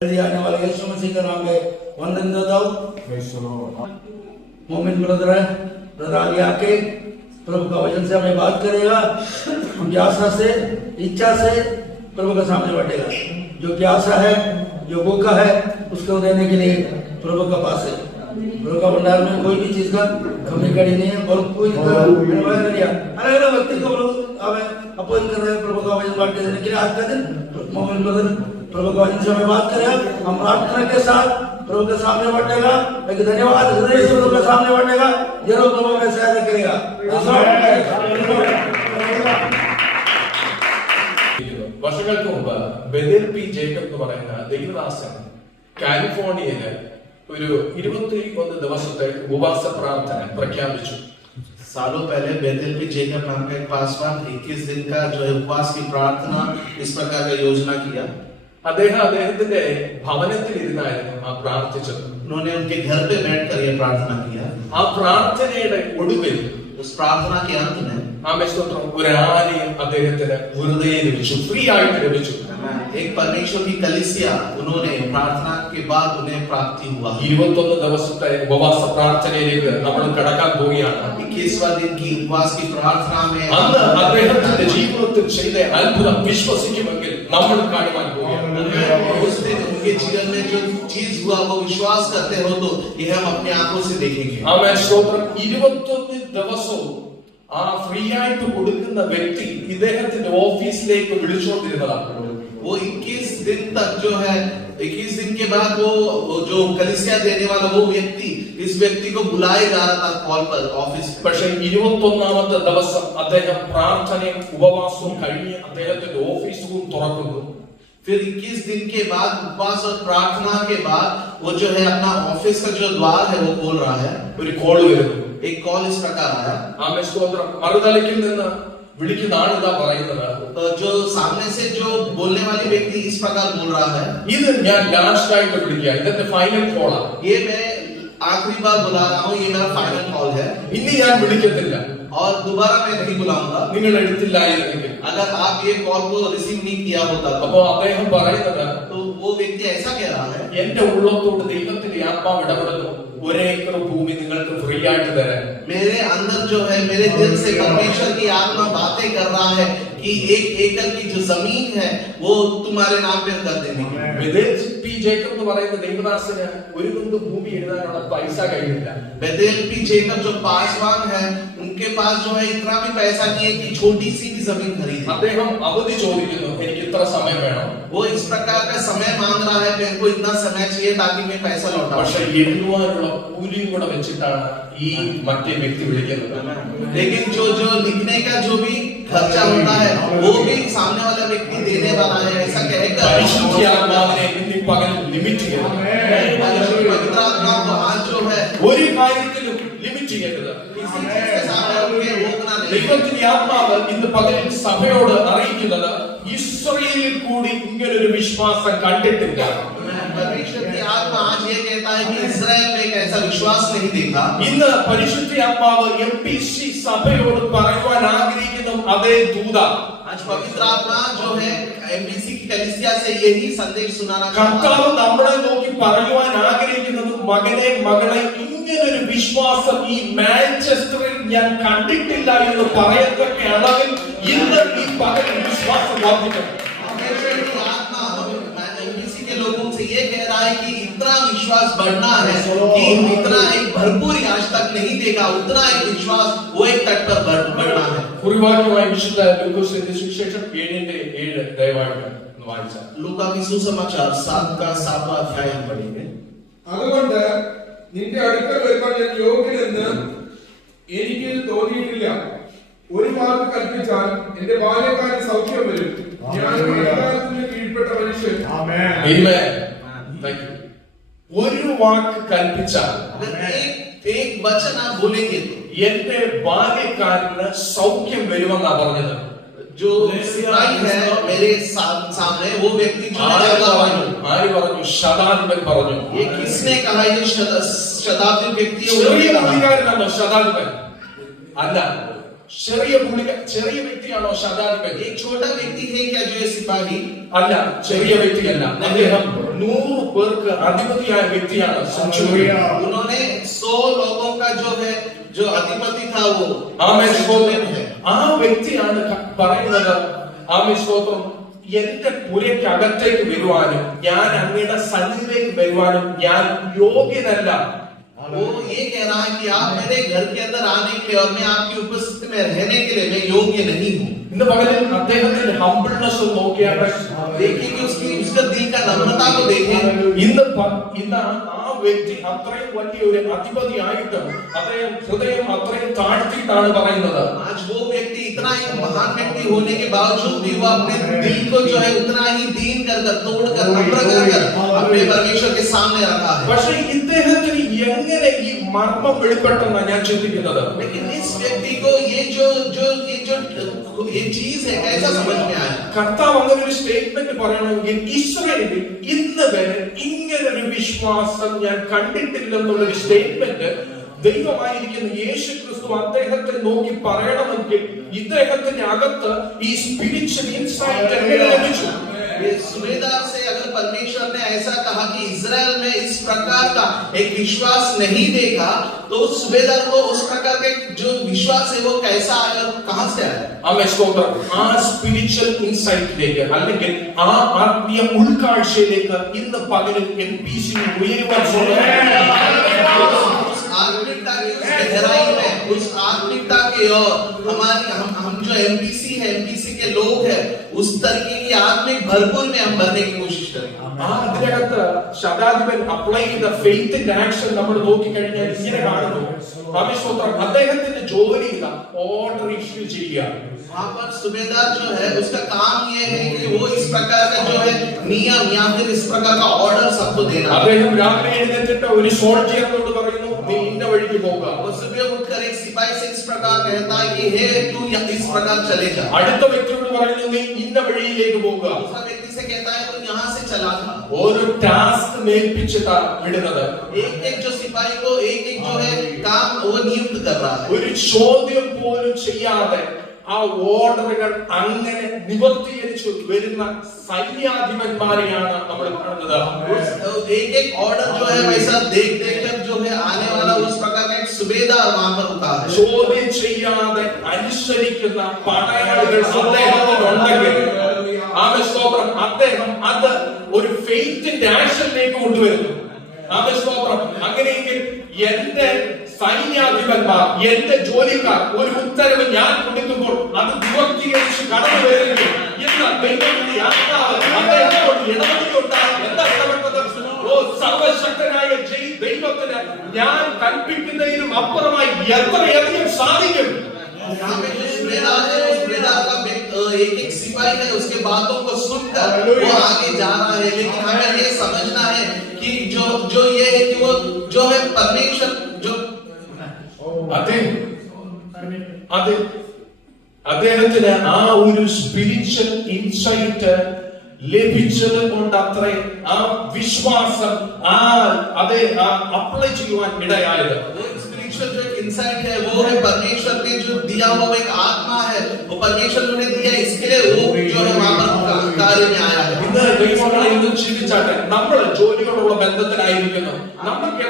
आने वाले यीशु मसीह के नाम में वंदन देता हूँ। मोमिन ब्रदर आगे आके प्रभु का वचन से हमें बात करेगा। हम प्यासा से इच्छा से प्रभु के सामने बैठेगा। जो प्यासा है, जो भूखा है, उसको देने के लिए प्रभु का पास है। प्रभु का भंडार में कोई भी चीज का कमी कड़ी नहीं है। और कोई अलग अलग व्यक्ति को अपोज कर रहे हैं प्रभु का वचन बांट देने के लिए। आज का दिन मोमिन ब्रदर प्रभु का वचन से हमें बात करेगा। हम प्रार्थना के साथ प्रभु के सामने बढ़ेगा। एक धन्यवाद हृदय से प्रभु के सामने बढ़ेगा। जरूर प्रभु में सहायता करेगा। വർഷങ്ങൾക്ക് മുമ്പ് ബെഥേൽ പി ജേക്കബ് എന്ന് പറയുന്ന ദൈവദാസൻ കാലിഫോർണിയയില് ഒരു 21 ദിവസത്തെ ഉപവാസ പ്രാർത്ഥന പ്രഖ്യാപിച്ചു. सालों पहले बेथेल पी जेकब नाम का एक पासवान 21 दिन का जो है उपवास की प्रार्थना इस प्रकार का योजना किया. അദ്ദേഹത്തിന്റെ ഭവനത്തിൽ ഇരുന്നായിരുന്നു ആ പ്രാർത്ഥിച്ചത്. उन्होंने उनके घर पे बैठकर ये प्रार्थना किया. ആ പ്രാർത്ഥനയുടെ ഒടുവിൽ उस प्रार्थना के अंत में ഒരു ആലയം അദ്ദേഹത്തിന് വെറുതെ ലഭിച്ചു, ഫ്രീ ആയിട്ട് ലഭിച്ചു. एक परमेश्वर की कलीसिया उन्होंने प्रार्थना के बाद उन्हें प्राप्ति हुआ. 21 ദിവസത്തെ ഉപവാസ പ്രാർത്ഥനയിലേക്ക് നമ്മൾ കടക്കാൻ പോവുകയാണ്. 21वां दिन की उपवास की प्रार्थना में അന്ന് അദ്ദേഹത്തിന്റെ ജീവിതത്തിൽ ചെയ്ത അത്ഭുതം വിശ്വസിക്കുമെങ്കിൽ നമ്മൾ കാണുവാൻ പോവുകയാണ്. उस दिन उनके जीवन में जो चीज हुआ वो विश्वास करते हो तो ये हम अपनी आंखों से देखेंगे. ആമേൻ. സ്തോത്രം. 21 ദിവസവും ആ ഫ്രീ ആയിട്ട് കൊടുക്കുന്ന വ്യക്തി ഇദ്ദേഹത്തിന്റെ ഓഫീസിലേക്ക് വിളിച്ചുകൊണ്ടിരുന്നതാണ്. वो 21 दिन तक जो है 21 दिन के बाद वो जो कलीसिया देने वाला वो व्यक्ति इस व्यक्ति को बुलाया जा रहा था कॉल पर ऑफिस. പക്ഷേ 21ാമത്തെ ദിവസം അദ്ദേഹം പ്രാർത്ഥനയും ഉപവാസവും കഴിഞ്ഞ് അദ്ദേഹത്തിന്റെ ഓഫീസും തുറക്കുന്നു. फिर 21 दिन के बाद उपवास और प्रार्थना के बाद वो जो है अपना ऑफिस का जो द्वार है वो खोल रहा है. ഒരു കോൾ വരുന്നു. एक कॉल इस प्रकार आया. ആമേൻ. സ്തോത്രം. മറുതലയ്ക്കിൽ നിന്ന് വിളിക്കുന്ന ആളിതാ പറയുന്നത്, तो जो सामने से जो बोलने वाली व्यक्ति इस प्रकार बोल रहा है, ഇത് ഞാൻ ലാസ്റ്റ് ആയിട്ട് വിളിക്കുക, ഇതെന്റെ ഫൈനൽ കോളാ, ये मैं आखिरी बार बुला रहा हूँ, ये मेरा फाइनल कॉल है. ഇനി ഞാൻ വിളിക്കത്തില്ല, और दोबारा मैं नहीं बुलाऊंगा നിങ്ങൾ എടുത്തില്ലായിരുന്നെങ്കിൽ. अगर आप ये कॉल को रिसीव नहीं किया होता. അപ്പോ അദ്ദേഹം പറയുന്നത്, तो वो व्यक्ति ऐसा कह रहा है, എന്റെ ഉള്ളത്തോട് ദൈവത്തിന്റെ ആത്മാവ് ഇടപെടുന്നു, 1 ഏക്കർ ഭൂമി നിങ്ങൾക്ക് ഫ്രീ ആയിട്ട് തരാൻ. मेरे अंदर जो है मेरे दिल से परमेश्वर की आत्मा बातें कर रहा है कि 1 एकड़ की जो जमीन है वो तुम्हारे नाम पे कर देंगे. ബെഥേൽ പി ജേക്കബ് എന്ന് പറയുന്ന ദൈവദാസന് ഒരു തുണ്ട് ഭൂമി എഴുതാനുള്ള പൈസ കയ്യിലില്ല. बेथेल पी जेकब जो पासवान है उनके पास जो है इतना भी पैसा नहीं है कि छोटी सी भी जमीन खरीदे. അദ്ദേഹം അവധി ചോദിക്കുന്നു, എനിക്ക് ഇത്ര സമയം വേണം. वो इस प्रकार का समय मांग रहा है, मेरे को इतना समय चाहिए ताकि मैं पैसा लौटा. പക്ഷെ എഴുതുവാനുള്ള കൂലിയും കൂടെ വെച്ചിട്ടാണ് ഈ മറ്റേ വ്യക്തി വിളിക്കുന്നത്. लेकिन जो जो लिखने का जो भी खर्चा होता है वो भी सामने वाला व्यक्ति देने वाला है, ऐसा कहकर പരിശുദ്ധാത്മാവിനെ ഇന്ന് പകൽ ലിമിറ്റ് ചെയ്യണം. पवित्र आत्मा को आज जो है ഒരു കാര്യത്തിലും ലിമിറ്റ് ചെയ്യരുത്. किसी चीज के सामने उनके रोकना नहीं. ദൈവത്തിന്റെ ആത്മാവ് ഇന്ന് പകൽ സഭയോട് അറിയിക്കുന്നത്, ഇസ്രായേലിൽ കൂടി ഇങ്ങനൊരു വിശ്വാസം കണ്ടിട്ടില്ല. परमेश्वर की आत्मा आज ये कहता है कि इस्राएल में एक ऐसा विश्वास नहीं देखा. ഇന്ന് പരിശുദ്ധ ആത്മാവ് എംപിസി സഭയോട് പറയുവാൻ ആഗ്രഹിക്കുന്ന അതേ ദൂത आज पवित्र आत्मा जो है एमबीसी की कलीसिया से यही संदेश सुनाना चाहता है. കർത്താവ് നമ്മളെ നോക്കി പറയുവാൻ ആഗ്രഹിക്കുന്നത്, മകനെ മകളെ, ഇങ്ങനൊരു വിശ്വാസം ഈ മാഞ്ചസ്റ്ററിൽ ഞാൻ കണ്ടിട്ടില്ല എന്ന് പറയത്തക്ക അളവിൽ ഇന്ന് ഈ പകൽ വിശ്വാസം വർദ്ധിക്കണം. परमेश्वर की आत्मा एमबीसी के लोगों से ये कह रहा है कि इतना विश्वास बढ़ना है कि इतना एक भरपूर आज तक नहीं देखा, उतना एक विश्वास वो एक तट पर बढ़ना है. കുറിവാക്യമായി വിശുദ്ധ ലൂക്കോസിന്റെ സുവിശേഷം 7:7 ദയവായിട്ട് വായിച്ചാൽ. लूका की सुसमाचार 7 का 7वां अध्याय हम पढ़ेंगे. അതുകൊണ്ട് നിന്റെ അടുക്കൽ വരുവാൻ ഞാൻ യോഗ്യനെന്ന് എനിക്ക് തോന്നിയിട്ടില്ല. ഒരു വാക്ക് കൽപ്പിച്ചാൽ എന്റെ ബാല്യക്കാരന് സൗഖ്യം വരും. ഞാൻ അധികാരത്തിന് കീഴ്പ്പെട്ട മനുഷ്യൻ. Thank you. ഒരു വാക്ക് കൽപ്പിച്ചാൽ, एक वचन आप बोलेंगे तो എന്റെ ബാല്യക്കാരന് സൗഖ്യം വരുമെന്നാ പറഞ്ഞത്. जो सिपाही है मेरे सामने वो व्यक्ति जो ആര് പറഞ്ഞു? ശതാധിപൻ പറഞ്ഞു. ये किसने कहा? ये शताब्दी व्यक्ति ചെറിയ പുള്ളിക്കാരനാണോ ശതാധിപൻ? അല്ല, ചെറിയ വ്യക്തിയാണോ ശതാധിപൻ? एक छोटा व्यक्ति है क्या जो ये सिपाही? അല്ല, ചെറിയ വ്യക്തിയല്ല. അദ്ദേഹം 100 പേർക്ക് അധിപതിയായ വ്യക്തിയാണ്. സെഞ്ചുറിയൻ. उन्होंने 100 लोगों का जो अधिपति था वो ആമേൻ सेंचुरियन സ്തോത്രം. है। ആ വ്യക്തിയാണ് പറയുന്നത്, ആമേൻ സ്തോത്രം, എന്റെ പുരയ്ക്കകത്തേക്ക് വരുവാനും ഞാൻ അങ്ങയുടെ സന്നിധിയിലേക്ക് വരുവാനും ഞാൻ യോഗ്യനല്ല. वो ये कह रहा है कि आप मेरे घर के अंदर आने के लिए और मैं आपकी उपस्थिति में रहने के लिए मैं योग्य नहीं हूँ। ഇന്ന് പകരം അദ്ദേഹത്തിന്റെ ഹംബിൾനെസ് നോക്കിയാൽ देखिए कि उसका दिल का नम्रता को देखें। ഇന്ന് ആ വ്യക്തി അത്രയും വലിയൊരു അധിപതിയായിട്ടും അദ്ദേഹം ഹൃദയം അത്രയും താഴ്ത്തിയിട്ടാണ് പറയുന്നത്. आज वो व्यक्ति इतना ही महान व्यक्ति होने के बावजूद भी वो अपने दिल को जो है उतना ही दीन कर तोड़कर नम्र कर अपने परमेश्वर के सामने रखा है। പക്ഷേ ഇദ്ദേഹത്തിന് എങ്ങനെ ഈ മർമ്മം വെളിപ്പെട്ടെന്നാണ് ഞാൻ ചിന്തിക്കുന്നത്. लेकिन इस व्यक्ति को ये चीज है कैसा समझ में आया? കർത്താവ് അങ്ങനെ ഒരു സ്റ്റേറ്റ്മെന്റ് പറയണമെങ്കിൽ ഇസ്രായേലിൽ ഇന്ന് വരെ ഇങ്ങനൊരു വിശ്വാസം ഞാൻ കണ്ടിട്ടില്ലെന്നുള്ളൊരു സ്റ്റേറ്റ്മെന്റ് ദൈവമായിരിക്കുന്ന യേശു ക്രിസ്തു അദ്ദേഹത്തെ നോക്കി പറയണമെങ്കിൽ ഇദ്ദേഹത്തിന്റെ അകത്ത് ഈ സ്പിരിച്വൽ ഇൻസൈറ്റ് എങ്ങനെ ലഭിച്ചു? ये सूबेदार से अगर परमेश्वर ने ऐसा कहा कि इजराइल में इस प्रकार का एक विश्वास नहीं देखा, तो उस सूबेदार को उस प्रकार का जो विश्वास है वो कैसा आया, कहां से आया? ആമേൻ സ്തോത്രം. ആ സ്പിരിച്വൽ ഇൻസൈറ്റിലേക്ക് അല്ലെങ്കിൽ ആ ആത്മീയ ഉൾക്കാഴ്ചയിലേക്ക് ഇന്ന് പകരം MPC ഉയരുവാൻ आत्मिकता की उस गहराई में, उस आत्मिकता की ओर हम जो एमपीसी है, एमपीसी के लोग हैं, उस तरीके की आत्मिक भरपूर में हम भरने की कोशिश करें। അതിനകത്ത് ശതാധിപൻ അപ്ലൈ ചെയ്ത ഫെയ്ത്തിന്റെ ആക്ഷൻ നമ്മൾ നോക്കിക്കഴിഞ്ഞാൽ ഇങ്ങനെ കാണുന്നു. ആമേൻ. അദ്ദേഹത്തിന്റെ ജോലി ഓർഡർ ഇഷ്യൂ ചെയ്യുക. वहां पर सूबेदार जो है उसका काम ये है कि वो इस प्रकार का जो है नियम या फिर इस प्रकार का ऑर्डर सबको देना। അദ്ദേഹം രാവിലെ എഴുന്നേറ്റിട്ട് ഒരു സോൾജിയറിനോട് പറയുന്നു, നീ ഇന്ന വഴിക്ക് പോവുക. वो सुबह उठकर एक सिपाही से इस प्रकार कहता है कि हे तू इस प्रकार चले जा। അടുത്ത വ്യക്തിയോട് പറയുന്നു, നീ ഇന്ന വഴിയിലേക്ക് പോവുക. दूसरा व्यक्ति से कहता है तू यहाँ से चला जा। ഒരു ടാസ്ക് മേൽപ്പിച്ചിട്ടാണ് വിടുന്നത്. एक जो सिपाही को एक जो है काम वो नियुक्त कर रहा है। ഒരു ചോദ്യം പോലും ചെയ്യാതെ ആ ഓർഡറുകൾ അങ്ങനെ നിവർത്തീകരിച്ചു വരുന്ന സൈന്യാധിപന്മാരെയാണ് നമ്മൾ കാണുന്നത്. एक ऑर्डर जो है वैसा देख कर जो है आने वाला उस प्रकार का एक सूबेदार वहां पर होता है। ചോദ്യം ചെയ്യാതെ അനുസരിക്കുന്ന പടയാളികൾ അദ്ദേഹത്തിനുണ്ടെങ്കിൽ ആമേൻ സ്തോത്രം, അദ്ദേഹം അത് ഒരു ഫെയ്ത്തിന്റെ ആക്ഷനിലേക്ക് കൊണ്ടുവരുന്നു. ആമേൻ സ്തോത്രം. അങ്ങനെയെങ്കിൽ എന്റെ സൈന്യാധിപന്മാർ, എന്റെ ജോലിക്കാർ ഒരു ഉത്തരവ് ഞാൻ കൊടുക്കുമ്പോൾ അത് വിവർത്തീകരിച്ച് കടന്നു വരുമെങ്കിൽ ഇന്ന് ദൈവത്തിന്റെ ആത്മാവ് അദ്ദേഹത്തോട് ഇടപെടുകയുണ്ടായി. എന്താ ഇടപെട്ടത്? ഓ സർവശക്തനായ ദൈവത്തിന് ഞാൻ കൽപ്പിക്കുന്നതിനും അപ്പുറമായി എത്രയധികം സാധിക്കും. यहाँ पे जो सूबेदार है, उस सूबेदार का एक सिपाही है, उसके बातों को सुनकर वो आगे जा रहा है। लेकिन हमें ये समझना है कि जो ये है कि वो जो है परमेश्वर जो അദ്ദേഹത്തിന് ആ ഒരു സ്പിരിച്വൽ ഇൻസൈറ്റ് ലഭിച്ചത് കൊണ്ട് അത്രേ ആ വിശ്വാസം അപ്ലൈ ചെയ്യുവാൻ ഇടയായത്. स्पिरिचुअल जो इंसाइट है वो है परमेश्वर ने जो दिया हुआ एक आत्मा है, वो परमेश्वर ने दिया, इसके लिए वो जो है वहां पर कार्य में आया है। ഇന്ന് ദൈവങ്ങളെ ഇന്ന് ചിന്തിച്ചാട്ടെ, നമ്മൾ ജോലിയോടുള്ള ബന്ധത്തിലായിരിക്കുന്നു. നമുക്ക്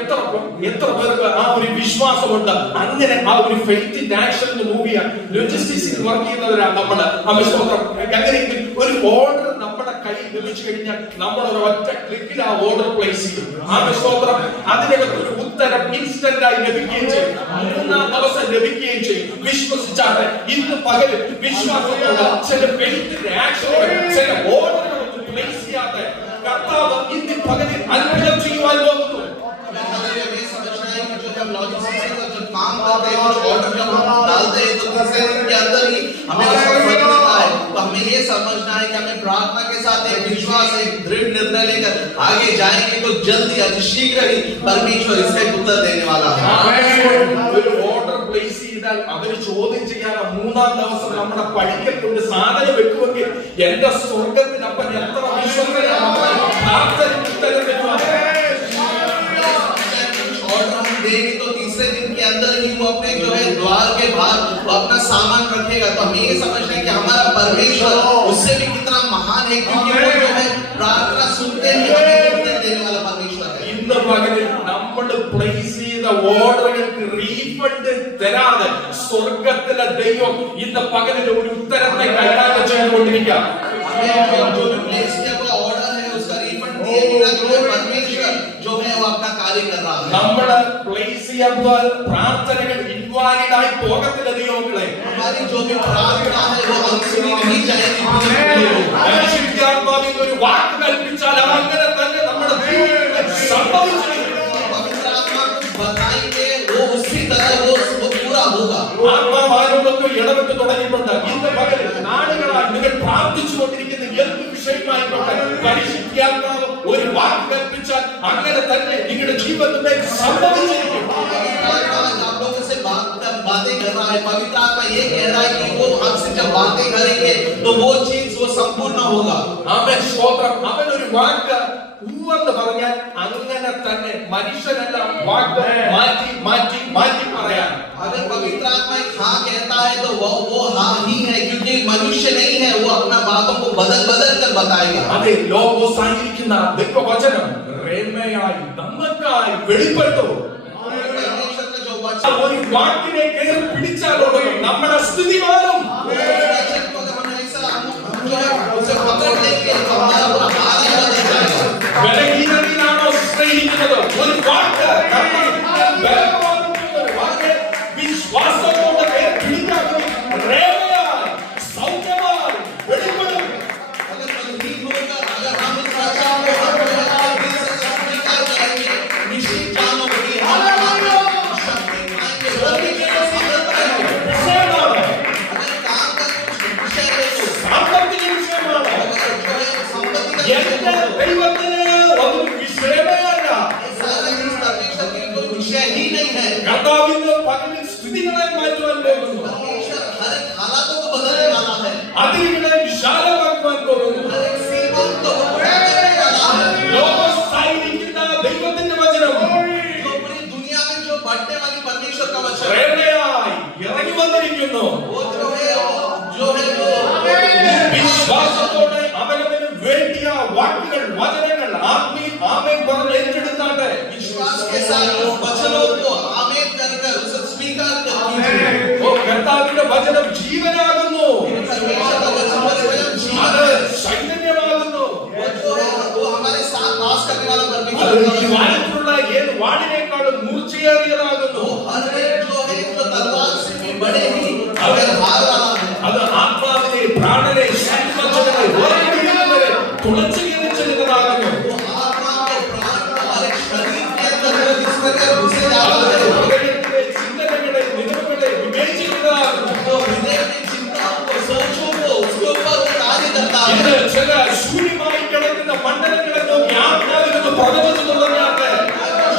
എത്ര പേർക്ക് ആ ഒരു വിശ്വാസമുണ്ട്? അങ്ങനെ ആ ഒരു ഫെയ്ത്തിന്റെ ആക്ഷനിൽ മൂവ് ചെയ്യാൻ ലോജിസ്റ്റിക്സിൽ വർക്ക് ചെയ്യുന്നവരാണ് നമ്മള്. അങ്ങനെയെങ്കിൽ ഒരു ഓർഡർ നമ്മുടെ കയ്യിൽ ലഭിച്ചു കഴിഞ്ഞാൽ നമ്മൾ ഒരു ഒറ്റ ക്ലിക്കിൽ ആ ഓർഡർ പ്ലേസ് ചെയ്യും. അതിനകത്ത് ഒരു ഉത്തരം ഇൻസ്റ്റന്റ് ആയി ലഭിക്കുകയും ചെയ്യും, 3-ാം ദിവസം ലഭിക്കുകയും ചെയ്യും. വിശ്വസിച്ചാട്ടെ, ഇന്ന് പകല് വിശ്വാസത്തോടെ ചില ഫെയ്ത്തിന്റെ ആക്ഷനുകൾ, ചില ഓർഡറുകൾ പ്ലേസ് ചെയ്യാതെ കർത്താവ് ഇന്ന് പകലിൽ അത്ഭുതം ചെയ്യുവാൻ പോകുന്നു. काम करते हैं, कुछ ऑर्डर जब हम डालते हैं तो तीसरे दिन के अंदर ही हमें उसका फल मिलता है। तो हमें ये समझना है कि हमें प्रार्थना के साथ एक विश्वास, एक दृढ़ निर्णय लेकर आगे जाएंगे तो जल्दी शीघ्र ही परमेश्वर इसका उत्तर देने वाला है। ഒരു ഓർഡർ പ്ലേസ് ചെയ്താൽ അവര് ചോദ്യം ചെയ്യാതെ 3-ാം ദിവസം നമ്മുടെ പടിക്കൽ കൊണ്ട് സാധനം വെക്കുമെങ്കിൽ എന്റെ സ്വർഗത്തിനപ്പൻ എത്ര വിശ്വസ്തനാണ്. देंगे तो तीसरे दिन के अंदर ही वो अपने जो है द्वार के बाहर वो अपना सामान तो हम ये समझते हैं कि हमारा परमेश्वर उससे भी कितना महान है, क्योंकि वो जो है प्रार्थना सुनते ही हमें उत्तर देने वाला परमेश्वर है। ഇന്ന് പകലിൽ നമ്മൾ പ്ലേസ് ചെയ്ത ഓർഡറുകൾക്ക് റീഫണ്ട് തരാതെ സ്വർഗത്തിലെ ദൈവം ഇന്ന് പകലിൽ ഒരു ഉത്തരത്തെ കൈകാര്യം ചെയ്തുകൊണ്ടിരിക്കുക. जो भी प्लेस किया हुआ ऑर्डर है उसका रिफंड दिए बिना जो है परमेश्वर जो है वो अपना कार्य कर रहा है। നമ്മുടെ പ്ലേസ് ചെയ്യുന്ന പ്രാർത്ഥനകൾ ഇൻവാലിഡ് ആയി പോകത്തില്ല ദൈവങ്ങളെ. हमारी जो भी प्रार्थना है वो अनसुनी नहीं जाएगी, പരിശുദ്ധാത്മാവിൽ ഒരു വാക്ക് കൽപ്പിച്ചാൽ അത് അങ്ങനെ തന്നെ നമ്മുടെ ജീവിതത്തിൽ സംഭവിച്ചിരിക്കും. पवित्र आत्मा कुछ बताएंगे वो उसी तरह वो पूरा होगा। ആത്മാവാരോടൊക്കെ ഇടപെട്ട് തുടങ്ങിയിട്ടുണ്ട്. ഇന്ന് പകൽ നാളുകളായി നിങ്ങൾ പ്രാർത്ഥിച്ചുകൊണ്ടിരിക്കുന്ന എന്ത് വിഷയമായിക്കോട്ടെ, പരിശുദ്ധാത്മാവ് ഒരു വാക്ക് കൽപ്പിച്ചാൽ അങ്ങനെ തന്നെ നിങ്ങളുടെ ജീവിതത്തിൽ സംഭവിച്ചിരിക്കും. आप लोगों से बातें कर रहा है, पवित्र आत्मा ये कह रहा है कि वो आपसे जब बातें करेंगे तो वो चीज वो संपूर्ण होगा। അവൻ സ്തോത്രം. അവൻ ഒരു വാക്ക് എന്ന് പറഞ്ഞാൽ അങ്ങനെ തന്നെ മനുഷ്യനെല്ലാം വാക്ക് മാറ്റി മാറ്റി മാറ്റി പറയാൻ. अगर पवित्र आत्मा एक हाँ कहता है तो वो हाँ ही है, क्योंकि मनुष्य नहीं है, वो अपना बातों को बदल बदल कर बताएगा। അതെ, ലോഗോസ് ആയിരിക്കുന്ന ദൈവവചനം റേമയായി നമുക്കായി വെളിപ്പെട്ടു. परमेश्वर का जो वचन ഒരു വാക്കിനെ കയറി പിടിച്ചാലുള്ളത് നമ്മുടെ സ്ഥിതി മാറും. वचन को अगर हम ऐसा हम जो है उसे पकड़ लेंगे तो हमारा पूरा हाल ही बदल जाएगा। ബലഹീനതയിലാണോ സ്നേഹിക്കുന്നത്? ഒരു വാക്ക് ബലവാനായിട്ടുള്ള ഒരു വാക്ക് വിശ്വാസത്തോടെ കയറി പിടിക്കാമെങ്കിൽ റേമയായി സൗഖ്യമായി വെളിപ്പെടും. अगर बलहीन होकर अगर हम इस वचन को हम जो है दिल से स्वीकार करेंगे, निश्चित जानो कि हम शक्ति पाएंगे, परमेश्वर समर्थ रहेंगे। വിഷയമാണ്. अगर काम का कुछ विषय है तो സാമ്പത്തിക വിഷയമാണ്. अगर जो है संपत्ति का എന്റെ विषय है तो ദൈവത്തിന് അതൊരു വിഷയമേ അല്ല. सारा चीज परमेश्वर के कोई विषय ही नहीं है। കർത്താവിന്റെ പകലിൽ സ്ഥിതികളെ മാറ്റുവാൻ പോകുന്നു. परमेश्वर हर एक हालातों को बदलने वाला है, അതിരുകളെ വിശാലമാക്കുവാൻ പോകുന്നു. हर एक सीमा को पूरा करने वाला है। ലോകസ്ഥായിരിക്കുന്ന ദൈവത്തിന്റെ വചനം जो पूरी दुनिया में जो बढ़ने वाली परमेश्वर का वचन പ്രേരണയായി ഇറങ്ങി വന്നിരിക്കുന്നു. वो जो है वो വിശ്വാസത്തോടെ അവനവന് വേണ്ടിയ വാക്കുകൾ വചനങ്ങൾ ആമേൻ പറഞ്ഞ് ഏറ്റെടുത്താട്ടെ. विश्वास के साथ उस वचनों को आमीन कर उसे स्वीकार कर कीजिए। ഓ, കർത്താവിന്റെ വചനം ജീവനാകുന്നു. परमेश्वर का वचन वो स्वयं അത് जीवन है, ചൈതന്യമാകുന്നു. वो जो है वो हमारे साथ वास करने वाला അത് परमेश्वर ഈ का वचन है। വാനത്തിലുള്ള ഏത് വാടിനേക്കാളും മൂർച്ചയേറിയതാകുന്നു. वो हर एक जो है जो तलवार से भी बड़े ही अगर हार वाला है। അത് ആത്മാവിനെ പ്രാണനെ ശരീരത്തെ ഓർമ്മിപ്പിക്കുന്നവരെ തുളച്ചു കയറിച്ചെല്ലുന്നതാകുന്നു. वो आत्मा को प्राण को हर एक शरीर के अंदर जो जिस प्रकार घुसे जाता അത് है, ഹൃദയത്തിലെ ചിന്തകളെ നിലവുകളെ വിവേചിക്കുന്നതാകുന്നു. तो हृदय की चिंताओं को सोचों को उसके ऊपर वो कार्य करता ഇത് है। ചില ശൂന്യമായി കിടക്കുന്ന മണ്ഡലങ്ങളെ നോക്കി ആത്മാവിനൊന്ന് പ്രവചിച്ചു തുടങ്ങിയാട്ടെ.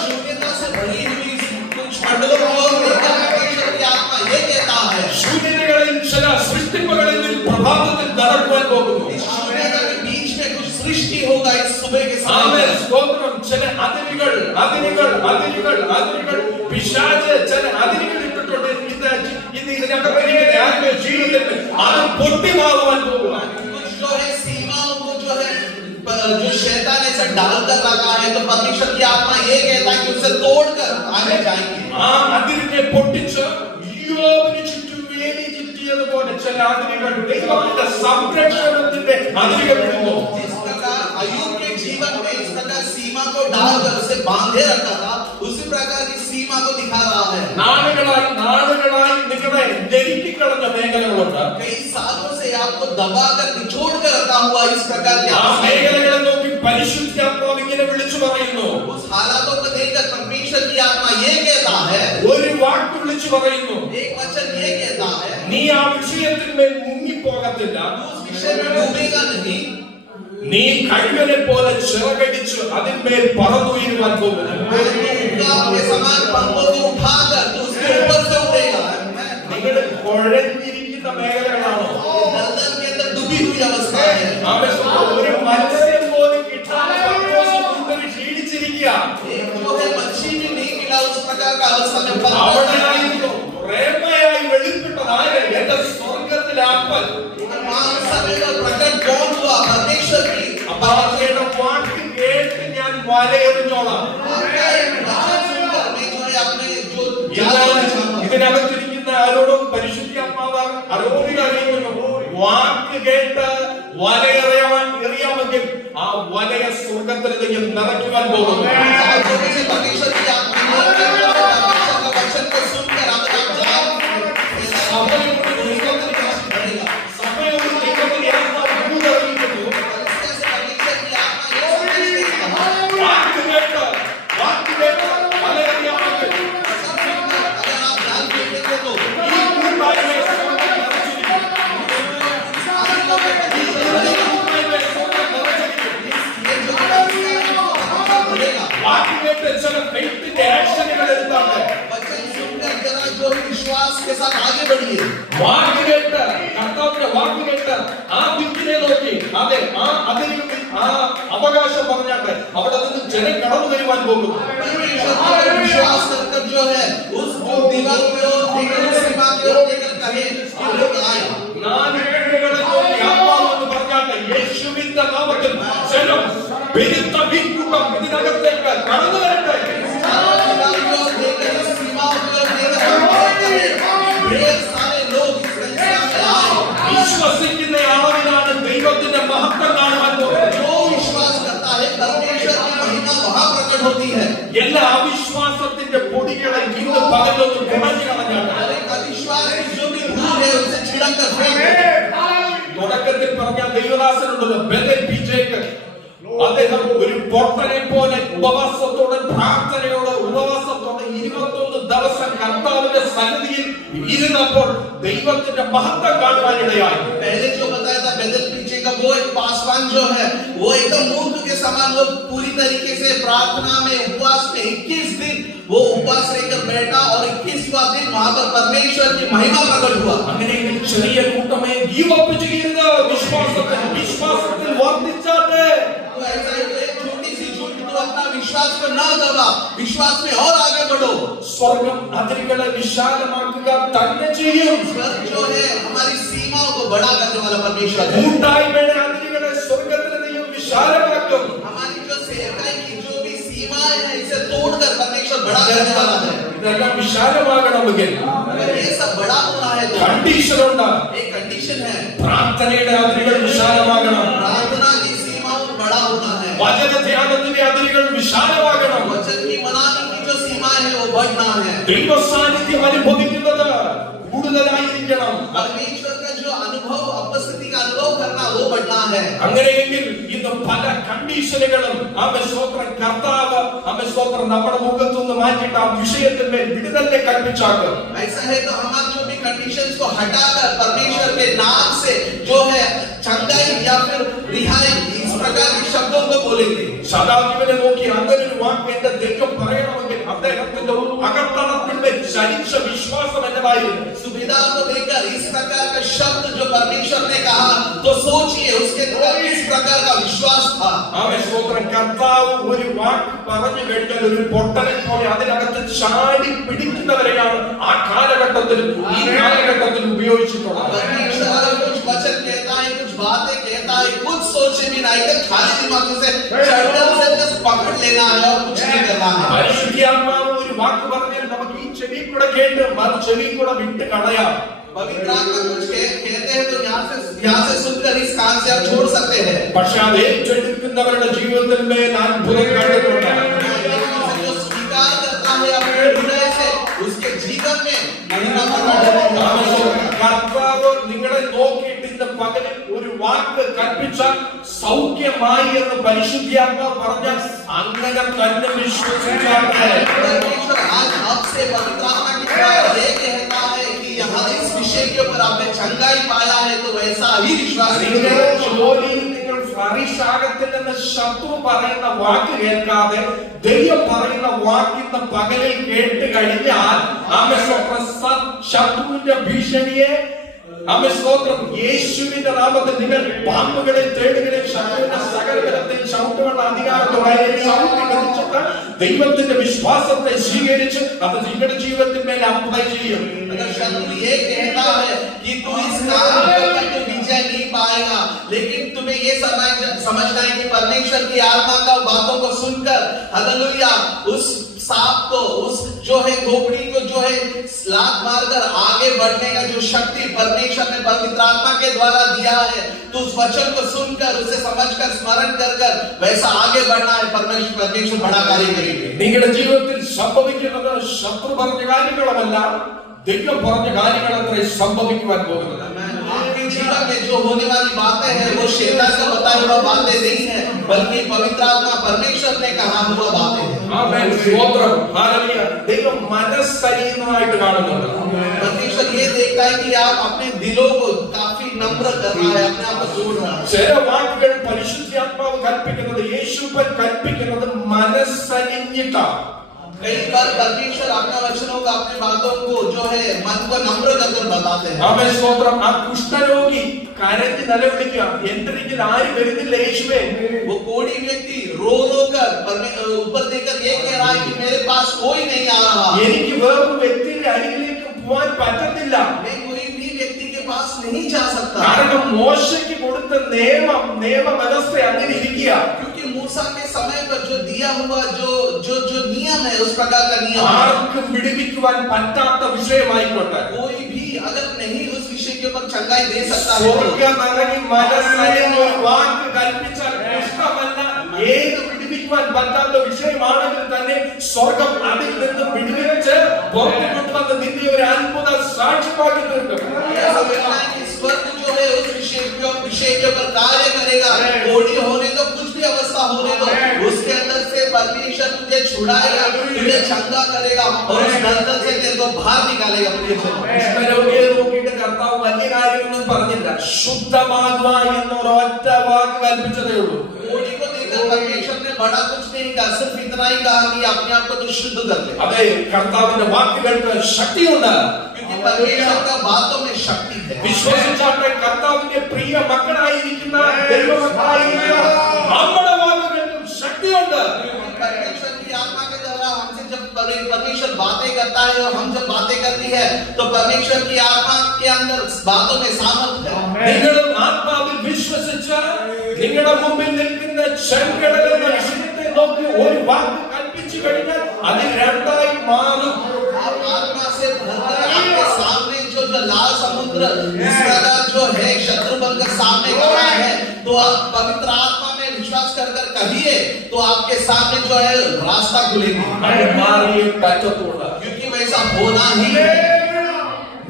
शून्यता से भरी हुई कुछ मंडलों को लेकर परमेश्वर की आत्मा ये कहता है, ശൂന്യതകളിൽ ചില സൃഷ്ടിപ്പുകളിൽ പ്രഭാതത്തിൽ നടക്കുവാൻ പോകുന്നു. इस शून्यता के बीच में कुछ सृष्टि होगा इस सुबह के ആമേൻ, समय। സ്തോത്രം. ചില അതിരുകൾ പിശാച് ചില അതിരുകൾ ഇട്ടിട്ടുണ്ട്. ഇന്ന് ഇതിനകത്ത് ആരുടെ ജീവിതത്തിൽ അത് പൊട്ടിമാറുവാൻ പോകുക. कुछ जो है सीमाओं को जो है जो शैतान ऐसा डाल कर रखा है, तो परमेश्वर की आत्मा ये कहता है कि उसे तोड़कर आगे जाएंगे। ആ അതിരിനെ പൊട്ടിച്ച് യോബിന് ചുറ്റും വേലി ചുറ്റിയതുപോലെ ചില അതിരുകൾ ദൈവത്തിന്റെ സംരക്ഷണത്തിന്റെ അതിരുകൾ ഇടുന്നു. जिस प्रकार अय्यूब के जीवन में इस प्रकार सीमा को डालकर उसे बांधे रखा था, उसी प्रकार की सीमा को दिखा रहा है। നാളുകളായി നിങ്ങളെ ഞെരുക്കിക്കളഞ്ഞ മേഖലകളുണ്ട്. कई सालों से आपको दबाकर निचोड़ कर रखा हुआ इस प्रकार के ആ മേഖലകളെ നോക്കി പരിശുദ്ധാത്മാവ് ഇങ്ങനെ വിളിച്ചു പറയുന്നു. उस हालातों को देखकर परमेश्वर की आत्मा ये कहता है, ഒരു വാക്ക് വിളിച്ചു പറയുന്നു. एक वचन ये कहता है, നീ ആ വിഷയത്തിന്മേൽ മുങ്ങിപ്പോകത്തില്ല. उस विषय में डूबेगा नहीं, നീ കഴുകനെ പോലെ ചിറകടിച്ച് അതിന്മേൽ പറന്നുയരുവാൻ പോകുന്നു. के समान पंखों को उठाकर तो उसके ऊपर से उड़ेगा। നിങ്ങൾ കുഴഞ്ഞിരിക്കുന്ന മേഖലകളാണോ? दलदल के अंदर डूबी हुई अवस्था है। ഒരു മത്സ്യം പോലും കിട്ടാതെ പത്രോസ് മുൻപിൽ ക്ഷീണിച്ചിരിക്കുക. एक जो है मच्छी भी नहीं मिला उस प्रकार का अवस्था में അവിടെയായിരുന്നു പ്രേമയായി വെളിപ്പെട്ടതായ എന്റെ സ്വർഗത്തിൽ വെളിപ്പെടുത്തൽ वहाँ समय में प्रकट कौन हुआ? परमेश्वर की। അപ്പാച്ചയുടെ വാക്ക് കേട്ട് ഞാൻ വലയെറിഞ്ഞോളാം. आपका एक वचन सुनकर मैं जो है अपने जो ഇതിനകത്തിരിക്കുന്ന ആരോടും പരിശുദ്ധാത്മാവ് അറിവുകൾ അറിയുന്നു. വാക്ക് കേട്ട് വലയെറിയാമെങ്കിൽ ആ വലയ സ്വർഗത്തിലേക്ക് നിറയ്ക്കുവാൻ പോകുന്നു. परमेश्वर की आत्मा परमेश्वर का वचन को सुनकर हम विश्वास के साथ आगे बढ़िए। വാക്ക് കേട്ട് കർത്താവിന്റെ വാക്ക് കേട്ട് ആ ദിക്കിനെ നോക്കി അതെ ആ അവകാശം പറഞ്ഞാട്ടെ അവിടെ നിന്ന് ജനം കടന്നു വരുവാൻ പോകും. विश्वास कर जो है उस दीवार पे और सीमा पे और लेकर कहे कि लोग आए। നാലുകളെ നോക്കി ആത്മാവെന്ന് പറഞ്ഞാട്ടെ യേശുവിന്റെ നാമത്തിൽ ജനം പെരുത്ത വിൻകൂട്ടം ഇതിനകത്തേക്ക് കടന്നു വരട്ടെ. വിശ്വസിക്കുന്ന അളവിലാണ് ദൈവത്തിന്റെ മഹത്വം കാണുവാൻ പോകുന്നത്. എല്ലാ അവിശ്വാസത്തിന്റെ പൊടികളെ ഇന്ന് പകലൊന്ന് കുടഞ്ഞു കളഞ്ഞാണ്. തുടക്കത്തിൽ പറഞ്ഞ ദൈവദാസനുണ്ടല്ലോ ബെഥൽ ബിജേക്ക്, അദ്ദേഹം ഒരു പൊട്ടനെ പോലെ ഉപവാസത്തോടെ പ്രാർത്ഥനയോടെ ഉപവാസത്തോടെ 21 ദിവസം കർത്താവിന്റെ സന്നിധിയിൽ ഇരുന്നപ്പോൾ ദൈവത്തിന്റെ മഹത്വം കാണുവാനിടയായി. पहले जो बताया था बेदल पीछे का वो एक पासवान जो है वो एकदम मूर्ख के समान वो पूरी तरीके से प्रार्थना में उपवास में 21 दिन वो उपवास रहकर बैठा और 21वां दिन वहां पर परमेश्वर की महिमा प्रकट हुआ। അങ്ങനെയെങ്കിൽ ചെറിയ കൂട്ടമേ ഗീവ് അപ്പ് ചെയ്യരുത്. വിശ്വാസത്തിൽ വർദ്ധിച്ചാട്ടെ. तो ऐसा ही एक छोटी सी झूठ तो अपना विश्वास को न दबा, विश्वास में और आगे बढ़ो। സ്വർഗം അതിരുകളെ വിശാലമാക്കുക തന്നെ ചെയ്യും. स्वर्ग जो है हमारी सीमाओं को बड़ा करने वाला परमेश्वर है। കൂട്ടായ്മയുടെ അതിരുകളെ സ്വർഗത്തിലെയും വിശാലമാക്കും. हमारी जो सेवकाई की जो भी सीमाएं हैं इसे तोड़कर परमेश्वर बड़ा करने वाला है। ഇതെല്ലാം വിശാലമാകണമെങ്കിൽ अगर ये सब बड़ा होना है तो കണ്ടീഷൻ ഉണ്ട്. एक कंडीशन है, പ്രാർത്ഥനയുടെ അതിരുകൾ വിശാലമാകണം. प्रार्थना की सीमाओं बड़ा होना है। വചന ധ്യാനത്തിന്റെ അതിരുകൾ വിശാലമാകണം. वचन की मनाने की जो सीमाएं है वो बढ़ना है। ദൈവ സാന്നിധ്യം അനുഭവിക്കുന്നത് കൂടുതലായിരിക്കണം. परमेश्वर का जो अनुभव उपस्थिति का अनुभव करना वो बढ़ना है। അങ്ങനെയെങ്കിൽ ഇന്ന് പല കണ്ടീഷനുകളും കർത്താവ് നമ്മുടെ മുഖത്തുനിന്ന് മാറ്റിയിട്ട് ആ വിഷയത്തിന്റെ വിടുതലിനെ കൽപ്പിച്ചാക്കും. ऐसा है तो हमारे जो भी कंडीशंस को हटाकर परमेश्वर के नाम से जो है चंगाई या फिर रिहाई इस प्रकार के शब्दों को बोलेंगे। ശതാധിപനെ നോക്കി അങ്ങനെ ഒരു വാക്ക് എന്റെ ദൈവം പറയണമെങ്കിൽ അദ്ദേഹത്തിന്റെ അകത്തളത്തിന്റെ ചലിച്ച വിശ്വാസം എന്നതായിരുന്നു. सुबेदार को देखकर इस प्रकार का शब्द जो परमेश्वर ने कहा तो सोचिए उसके अंदर किस प्रकार का विश्वास था। കർത്താവ് ഒരു വാക്ക് പറഞ്ഞു കഴിഞ്ഞാൽ ഒരു പൊട്ടനെ പോലെ അതിനകത്ത് ചാടി പിടിക്കുന്നവരെയാണ് ആ കാലഘട്ടത്തിൽ ഈ കാലഘട്ടത്തിൽ ഉപയോഗിച്ചിട്ടുള്ളത്. कुछ वचन कहता है, कुछ बातें कहता है, कुछ सोचे भी नहीं कि खाली दिमाग से चढ़कर से बस पकड़ लेना है और कुछ नहीं करना है। പരിശുദ്ധാത്മാവ് ഒരു വാക്ക് പറഞ്ഞാൽ നമുക്ക് ഈ ചെവി കൂടെ കേട്ട് മറു ചെവി കൂടെ വിട്ട് കളയാം. पवित्र आत्मा कुछ कहते हैं तो यहाँ से सुनकर इस कान से आप छोड़ सकते हैं। പക്ഷെ അത് ഏറ്റെടുക്കുന്നവരുടെ ജീവിതത്തിൽ മേൽ അത്ഭുതം കണ്ടിട്ടുണ്ട്. जो स्वीकार करता है अपने हृदय से उसके जीवन में महिमा प्रकट होगी। കർത്താവ് നിങ്ങളെ നോക്കിയിട്ട് ഇന്ന് പകലിൽ ഒരു വാക്ക് കൽപ്പിച്ചാൽ സൗഖ്യമായി എന്ന് പരിശുദ്ധാത്മാവ് പറഞ്ഞാൽ അങ്ങനെ തന്നെ വിശ്വസിച്ചാട്ടെ. परमेश्वर आज आपसे पवित्र आत्मा की बात ये कहता है कि यहाँ इस विषय के ऊपर आपने चंगाई पाया है तो वैसा ही विश्वास നിങ്ങളുടെ ജോലിയിൽ നിങ്ങൾ ഫ്ലറിഷാകത്തില്ലെന്ന് ശത്രു പറയുന്ന വാക്ക് കേൾക്കാതെ ദൈവം പറയുന്ന വാക്കിന്ന് പകലിൽ കേട്ട് കഴിഞ്ഞാൽ ശത്രുവിന്റെ ഭീഷണിയെ യേശുവിന്റെ നാമത്തിൽ നിങ്ങൾ പാമ്പുകളെ തേടുകളെ ശത്രുവിന്റെ സകലതലത്തിൽ ചവിട്ടുകളുടെ അധികാരത്തോടെ ചവിട്ടി കളിച്ചിട്ട് ദൈവത്തിന്റെ വിശ്വാസത്തെ സ്വീകരിച്ച് അത് നിങ്ങളുടെ ജീവിതത്തിന്മേൽ അപ്ലൈ ചെയ്യും. अगर शत्रु ये कहता है कि तू इस काम करके तू विजय नहीं पाएगा, लेकिन तुम्हें ये समझना है कि परमेश्वर की आत्मा का बातों को सुनकर हालेलुया उस सांप को, उस जो है खोपड़ी को जो है लात मारकर आगे बढ़ने का जो शक्ति परमेश्वर ने पवित्र आत्मा के द्वारा दिया है, तो उस वचन को सुनकर उसे समझकर स्मरण कर वैसा आगे बढ़ना है. परमेश्वर बड़ा कार्य करेंगे. നിങ്ങളുടെ ജീവിതത്തിൽ സംഭവിക്കുന്നത് ശത്രു പറഞ്ഞ കാര്യങ്ങളുമല്ല, ദൈവം പറഞ്ഞ കാര്യങ്ങളത്രേ സംഭവിക്കുവാൻ പോകുന്നത്. आपके जीवन में जो होने वाली बातें हैं वो शैतान का बताया हुआ बातें नहीं है, बल्कि पवित्र आत्मा परमेश्वर ने कहा हुआ बातें हैं. ആമേൻ, സ്തോത്രം, ഹല്ലേലൂയ. ദൈവം മനസ്സലിയുന്നതായിട്ട് കാണുന്നുണ്ട്. परमेश्वर ये देखता है कि आप अपने दिलों को काफी नम्र कर रहा है, अपने आप को जोड़ रहा है. ചില വാക്കുകൾ പരിശുദ്ധാത്മാവ് കൽപ്പിക്കുന്നത്, യേശുപ്പൻ കൽപ്പിക്കുന്നത് മനസ്സലിഞ്ഞിട്ടാണ്. कई बार परमेश्वर अपने वचनों का, अपने बातों को जो है मन को नम्र कर बताते हैं. ആമേൻ, സ്തോത്രം. ആ കുഷ്ഠരോഗി കരഞ്ഞ് നിലവിളിക്കുക, എന്റെ അടുക്കൽ ആരും വരുന്നില്ല യേശുവേ. वो कोढ़ी व्यक्ति रो कर ऊपर देखकर ये कह रहा है कि मेरे पास कोई नहीं आ रहा, എനിക്ക് വേറൊരു വ്യക്തിയുടെ അരികിലേക്ക് പോകാൻ പറ്റുന്നില്ല. मैं कोई भी व्यक्ति के पास नहीं जा सकता, കാരണം മോശയ്ക്ക് കൊടുത്ത നിയമവ്യവസ്ഥ അങ്ങനെ ഇരിക്കുക. क्योंकि मूसा के समय पर जो दिया हुआ जो नियम है उस प्रकार का नियम है. ആർക്കും വിടുവിക്കുവാൻ പറ്റാത്ത വിഷയമായിക്കോട്ടെ, कोई भी अगर नहीं उस विषय के ऊपर चंगाई दे सकता है. സ്വർഗ്ഗനരകി മനസ്സലിഞ്ഞ ഒരു വാക്ക് കൽപ്പിച്ചാൽ ഇഷ്ടമല്ല, ഏത് വിടുവിക്കുവാൻ പറ്റാത്ത വിഷയമാണെങ്കിൽ തന്നെ സ്വർഗം അതിൽ നിന്ന് വിടുവിച്ച് പുറത്തു കൊണ്ടുവന്ന് നിന്നെ ഒരു അത്ഭുത സാക്ഷ്യമാക്കി തീർക്കും. ऐसा कहना है कि स्वर्ग जो है उस विषय के ऊपर कार्य करेगा. कोढ़ी होने दो, कुछ भी अवस्था होने दो, उसके अंदर से परमेश्वर तुझे छुड़ाएगा, तुझे चंगा करेगा और उस दलदल से तेरे को बाहर निकालेगा. കുഷ്ഠരോഗിയെ നോക്കിയിട്ട് കർത്താവ് വലിയ കാര്യമൊന്നും പറഞ്ഞില്ല, ശുദ്ധമാകുക എന്നൊരു ഒറ്റ വാക്ക് കൽപ്പിച്ചതേ ഉള്ളൂ. कोढ़ी को देखकर परमेश्वर ने बड़ा कुछ नहीं कहा, सिर्फ इतना ही कहा कि अपने आप को तो शुद्ध कर ले. അതെ, കർത്താവിന്റെ വാക്കുകൾക്ക് ശക്തിയുണ്ട്. क्योंकि परमेश्वर का बातों में शक्ति है. വിശ്വസിച്ചാട്ടെ, കർത്താവിന്റെ പ്രിയ മക്കളായിരിക്കുന്ന ദൈവമക്കളായിരിക്കുന്ന നമ്മുടെ വാക്കുകൾക്കും ശക്തിയുണ്ട്. परमेश्वर की आत्मा के द्वारा हमसे जब परमेश्वर बातें करता है और हम जब बातें करती है तो परमेश्वर की आत्मा के अंदर बातों में सामर्थ्य है. നിങ്ങളും ആത്മാവിൽ വിശ്വസിച്ച് നിങ്ങളുടെ മുമ്പിൽ നിൽക്കുന്ന ചെങ്കടൽ എന്ന വിഷയത്തെ നോക്കി ഒരു വാക്ക് കൽപ്പിച്ചു കഴിഞ്ഞാൽ അത് രണ്ടായി മാറും. आप आत्मा से भरकर आपके सामने जो लाल समुद्र इस प्रकार जो है शत्रु बनकर सामने खड़ा है, तो आप पवित्र आत्मा में विश्वास कर कहिए तो आपके सामने जो है रास्ता खुलेगा. അത് മാറിയേ പറ്റത്തുള്ളൂ. क्योंकि वैसा होना ही है.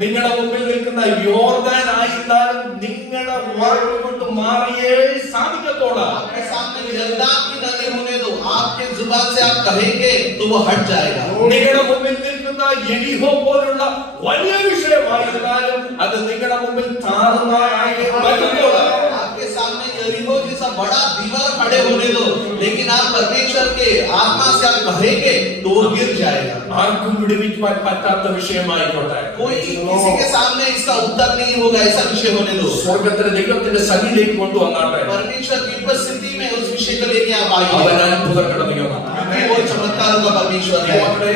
നിങ്ങളുടെ മുമ്പിൽ നിൽക്കുന്ന യോർദാൻ ആയിരുന്നാലും നിങ്ങളുടെ വാക്ക് കൊണ്ട് മാറിയേ സാധിക്കത്തുള്ളൂ. आपके सामने यरदान की नदी होने दो, आपके जुबान से आप कहेंगे तो वो हट जाएगा. നിങ്ങളുടെ മുമ്പിൽ നിൽക്കുന്ന യെരിഹോ പോലുള്ള വലിയ വിഷയമായിരുന്നാലും അത് നിങ്ങളുടെ മുമ്പിൽ താറുമാറായേ പറ്റത്തുള്ളൂ. आपके सामने यरीहो जैसा बड़ा दीवार खड़े होने दो, लेकिन आप परमेश्वर के आत्मा से आप कहेंगे तो वो गिर जाएगा. ആർക്കും വിടുവിക്കുവാൻ പറ്റാത്ത വിഷയമായിക്കോട്ടെ, कोई किसी के सामने इसका उत्तर नहीं होगा, ऐसा विषय होने दो. സ്വർഗത്തിലെ ദൈവത്തിന്റെ സന്നിധിയിലേക്ക് കൊണ്ടുവന്നാട്ടെ. परमेश्वर की उपस्थिति में उस विषय को लेके आप आइए, അവൻ അത്ഭുതങ്ങളുടെ ദൈവമാണ്. क्योंकि वो चमत्कारों का परमेश्वर है. മക്കളെ,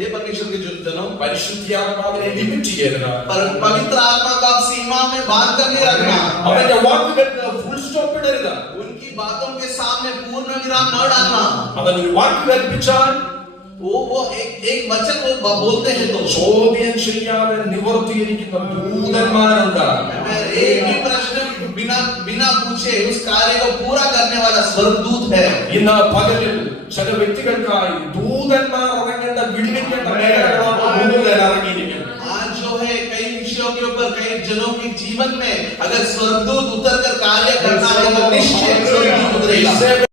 ये परमेश्वर के जनों, പരിശുദ്ധാത്മാവിനെ ലിമിറ്റ് ചെയ്യരുത്. पवित्र आत्मा को आप सीमा में बांध कर नहीं रखना. അവന്റെ വാക്കുകൾക്ക് ഫുൾ സ്റ്റോപ്പ് ഇടരുത്. उनकी बातों के सामने पूर्ण विराम न डालना. അവൻ ഒരു വാക്ക് കൽപ്പിച്ചാൽ वो एक वचन वो बोलते हैं तो ചോദ്യം ചെയ്യാതെ നിവർത്തിയിരിക്കുന്ന ദൂതന്മാരുണ്ട്. एक भी प्रश्न बिना पूछे उस कार्य को पूरा करने वाला स्वर्गदूत है. ഇന്ന് പകലിൽ ചില വ്യക്തികൾക്കായി ദൂതന്മാർ ഇറങ്ങേണ്ട വിടുവിക്കേണ്ട മേഖലകളാണ് ഇറങ്ങിയിരിക്കുന്നത്. आज जो है कई विषयों के ऊपर कई जनों के जीवन में अगर स्वर्गदूत उतर कर कार्य करना है तो निश्चय स्वर्गदूत उतरेगा.